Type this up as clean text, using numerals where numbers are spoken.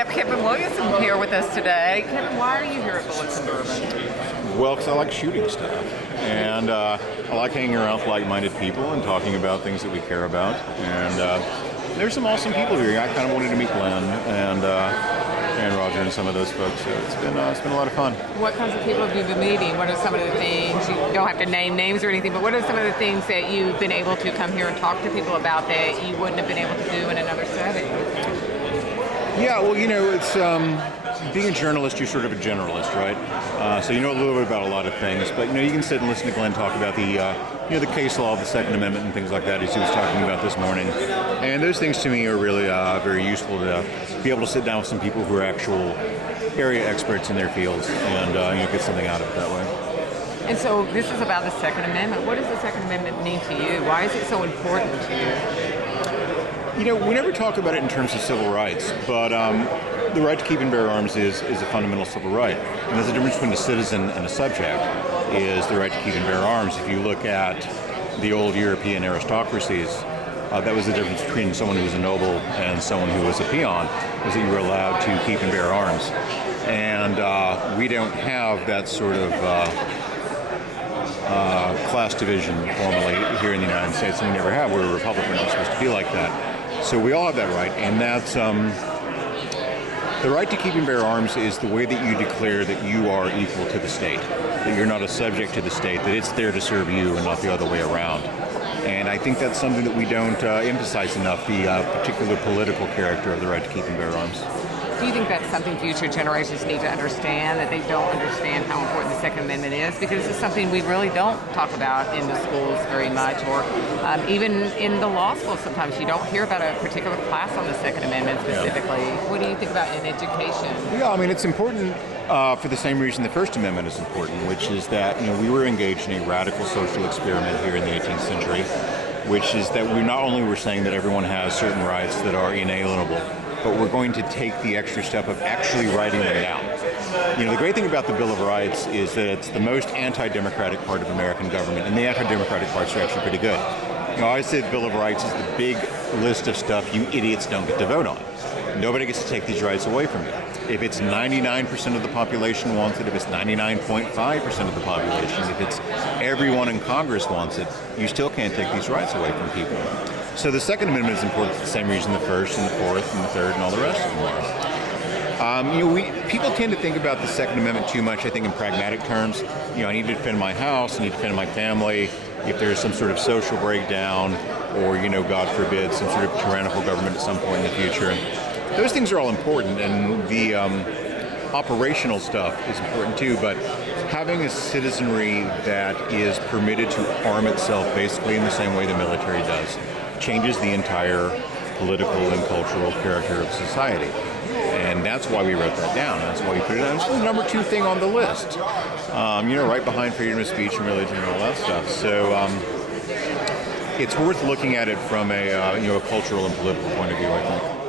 have Kevin Williamson here with us today. Kevin, why are you here at Bullets and Bourbon? Well, because I like shooting stuff, and I like hanging around with like-minded people and talking about things that we care about. And there's some awesome people here. I kind of wanted to meet Glen and Roger and some of those folks. So it's been a lot of fun. What kinds of people have you been meeting? What are some of the things, you don't have to name names or anything, but what are some of the things that you've been able to come here and talk to people about that you wouldn't have been able to do in another setting? Yeah, well, it's being a journalist, you're sort of a generalist, right? So you know a little bit about a lot of things, but you can sit and listen to Glen talk about the case law of the Second Amendment and things like that, as he was talking about this morning. And those things to me are really very useful to be able to sit down with some people who are actual area experts in their fields and get something out of it that way. And so this is about the Second Amendment. What does the Second Amendment mean to you? Why is it so important to you? We never talk about it in terms of civil rights, but the right to keep and bear arms is a fundamental civil right. And there's a difference between a citizen and a subject is the right to keep and bear arms. If you look at the old European aristocracies, that was the difference between someone who was a noble and someone who was a peon, was that you were allowed to keep and bear arms. And we don't have that sort of class division formally here in the United States, and we never have. We're a republic, we're not supposed to be like that. So we all have that right, and that's the right to keep and bear arms is the way that you declare that you are equal to the state, that you're not a subject to the state, that it's there to serve you and not the other way around. And I think that's something that we don't emphasize enough, the particular political character of the right to keep and bear arms. Do you think that's something future generations need to understand, that they don't understand how important the Second Amendment is? Because it's something we really don't talk about in the schools very much, or even in the law school sometimes you don't hear about a particular class on the Second Amendment specifically. Yeah. What do you think about in education? Yeah, it's important for the same reason the First Amendment is important, which is that we were engaged in a radical social experiment here in the 18th century, which is that we not only were saying that everyone has certain rights that are inalienable, but we're going to take the extra step of actually writing them down. The great thing about the Bill of Rights is that it's the most anti-democratic part of American government, and the anti-democratic parts are actually pretty good. I say the Bill of Rights is the big list of stuff you idiots don't get to vote on. Nobody gets to take these rights away from you. If it's 99% of the population wants it, if it's 99.5% of the population, if it's everyone in Congress wants it, you still can't take these rights away from people. So the Second Amendment is important for the same reason the First and the Fourth and the Third and all the rest of them are. People tend to think about the Second Amendment too much, I think, in pragmatic terms. I need to defend my house, I need to defend my family. If there's some sort of social breakdown or, God forbid, some sort of tyrannical government at some point in the future. Those things are all important, and the operational stuff is important too, but having a citizenry that is permitted to arm itself basically in the same way the military does changes the entire political and cultural character of society. And that's why we wrote that down. That's why we put it on. It's the number 2 thing on the list. Right behind freedom of speech and religion and all that stuff. So it's worth looking at it from a cultural and political point of view, I think.